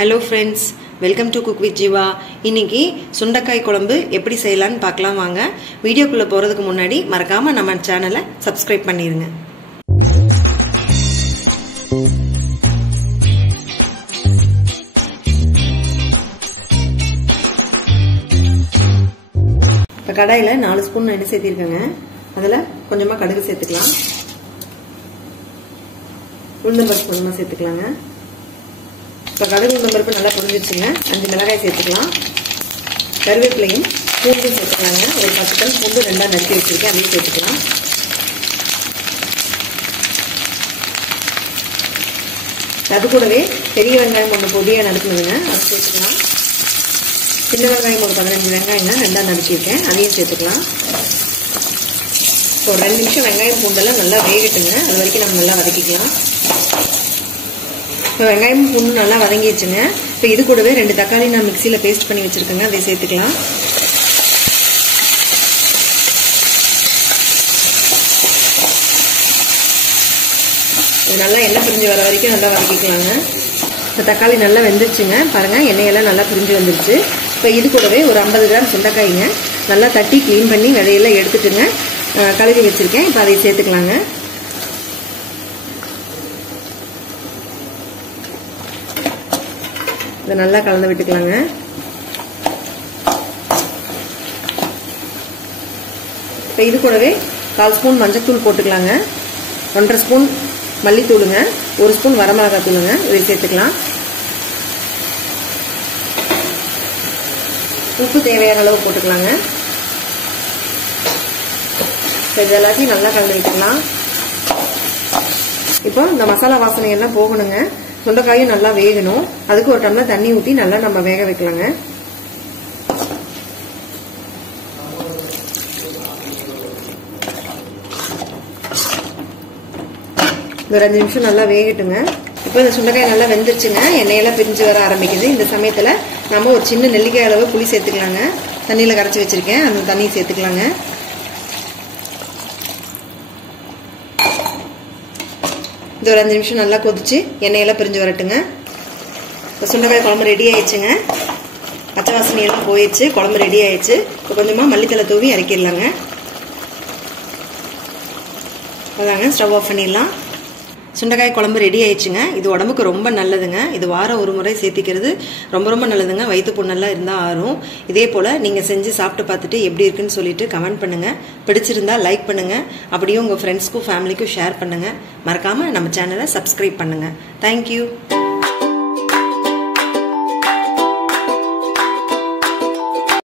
Hello friends, welcome to Cook with Jiva. இன்னைக்கு சுண்டைக்காய் குழம்பு எப்படி செய்யலாம்னு பார்க்கலாம் வாங்க. வீடியோக்குள்ள போறதுக்கு முன்னாடி மறக்காம நம்ம சேனலை Subscribe பண்ணிருங்க. இப்ப கடாயில 4 ஸ்பூன் எண்ணெய் சேர்த்திருக்கேங்க. அதுல கொஞ்சமா கடுகு சேர்த்துக்கலாம். உளுந்தம் பருப்பு கொஞ்சமா சேர்த்துக்கலாங்க. இப்போ கடுகு உளுந்தம் பருப்பு நல்லா பொரிஞ்சிருச்சுங்க. 5 மிளகாய் சேர்த்துக்கலாம். கருவேப்பிலையும் பூண்டும் சேர்த்துக்கலாங்க. ஒரு 10 பல் பூண்டு ரெண்டா நறுக்கி வச்சிருக்கேன், அதையும் சேர்த்துக்கலாம். அது கூடவே பெரிய வெங்காயம் ஒன்று பொடியாக நறுக்கணுங்க, அதை சேர்த்துக்கலாம். சின்ன வெங்காயம் ஒரு 15 வெங்காயங்க ரெண்டா நறுக்கியிருக்கேன், அதையும் சேர்த்துக்கலாம். ஒரு 2 நிமிஷம் வெங்காயம் பூண்டெல்லாம் நல்லா வேகட்டுங்க, அது வரைக்கும் நம்ம நல்லா வதக்கிக்கலாம். இப்போ வெங்காயம் பூண்டு நல்லா வதங்கிடுச்சுங்க. இப்போ இது கூடவே 2 தக்காளி நான் மிக்சியில் பேஸ்ட் பண்ணி வச்சுருக்கேங்க, அதை சேர்த்துக்கலாம். இது நல்லா எண்ணெய் பிரிஞ்சு வர வரைக்கும் நல்லா வதக்கிக்கலாங்க. இப்போ தக்காளி நல்லா வெந்துருச்சுங்க, பாருங்கள் எண்ணெயெல்லாம் நல்லா பிரிஞ்சு வந்துருச்சு. இப்போ இது கூடவே ஒரு 50 கிராம் சுண்டைக்காய்ங்க நல்லா தட்டி க்ளீன் பண்ணி விதையெல்லாம் எடுத்துட்டுங்க கழுவி வச்சுருக்கேன். இப்போ அதை சேர்த்துக்கலாங்க. இதை நல்லா கலந்து விட்டுக்கலாங்க. இப்போ இது கூடவே 1/4 ஸ்பூன் மஞ்சத்தூள் போட்டுக்கலாங்க. 1.5 ஸ்பூன் மல்லித்தூளுங்க, 1 ஸ்பூன் வரமிளகாய் தூளுங்க, இதை சேர்த்துக்கலாம். உப்பு தேவையான அளவு போட்டுக்கலாங்க. இது எல்லாத்தையும் நல்லா கலந்து விட்டுக்கலாம். இப்போ இந்த மசாலா வாசனை எல்லாம் போகணுங்க. சுண்டைக்காயும் நல்லா வேகணும், அதுக்கு ஒரு டம்ளர் தண்ணி ஊற்றி நல்லா நம்ம வேக வைக்கலாங்க. ஒரு 5 நிமிஷம் நல்லா வேகட்டுங்க. இப்போ இந்த சுண்டைக்காய் நல்லா வெந்துருச்சுங்க, எண்ணெயெல்லாம் பிரிஞ்சு வர ஆரம்பிக்குது. இந்த சமயத்தில் நம்ம ஒரு சின்ன நெல்லிக்காய் அளவு புளி சேர்த்துக்கலாங்க. தண்ணியில் கரைச்சி வச்சிருக்கேன், அந்த தண்ணியை சேர்த்துக்கலாங்க. இது ஒரு 5 நிமிஷம் நல்லா கொதிச்சு எண்ணெயெல்லாம் பிரிஞ்சு வரட்டுங்க. இப்போ சுண்டைக்காய் குழம்பு ரெடி ஆயிடுச்சுங்க. பச்சை வாசனையெல்லாம் போயிடுச்சு, குழம்பு ரெடி ஆயிடுச்சு. இப்போ கொஞ்சமாக மல்லித்தலை தூவி இறக்கிடலாங்க. அதாங்க ஸ்டவ் ஆஃப் பண்ணிடலாம். சுண்டைக்காய் குழம்பு ரெடி ஆயிடுச்சுங்க. இது உடம்புக்கு ரொம்ப நல்லதுங்க. இது வாரம் ஒரு முறை சேர்த்திக்கிறது ரொம்ப ரொம்ப நல்லதுங்க. வயிற்று புண்ணெல்லாம் இருந்தால் ஆறும். இதே போல் நீங்கள் செஞ்சு சாப்பிட்டு பார்த்துட்டு எப்படி இருக்குன்னு சொல்லிட்டு கமெண்ட் பண்ணுங்கள். பிடிச்சிருந்தா லைக் பண்ணுங்கள். அப்படியே உங்கள் ஃப்ரெண்ட்ஸ்க்கும் ஃபேமிலிக்கும் ஷேர் பண்ணுங்கள். மறக்காமல் நம்ம சேனலை சப்ஸ்கிரைப் பண்ணுங்கள். தேங்க்யூ.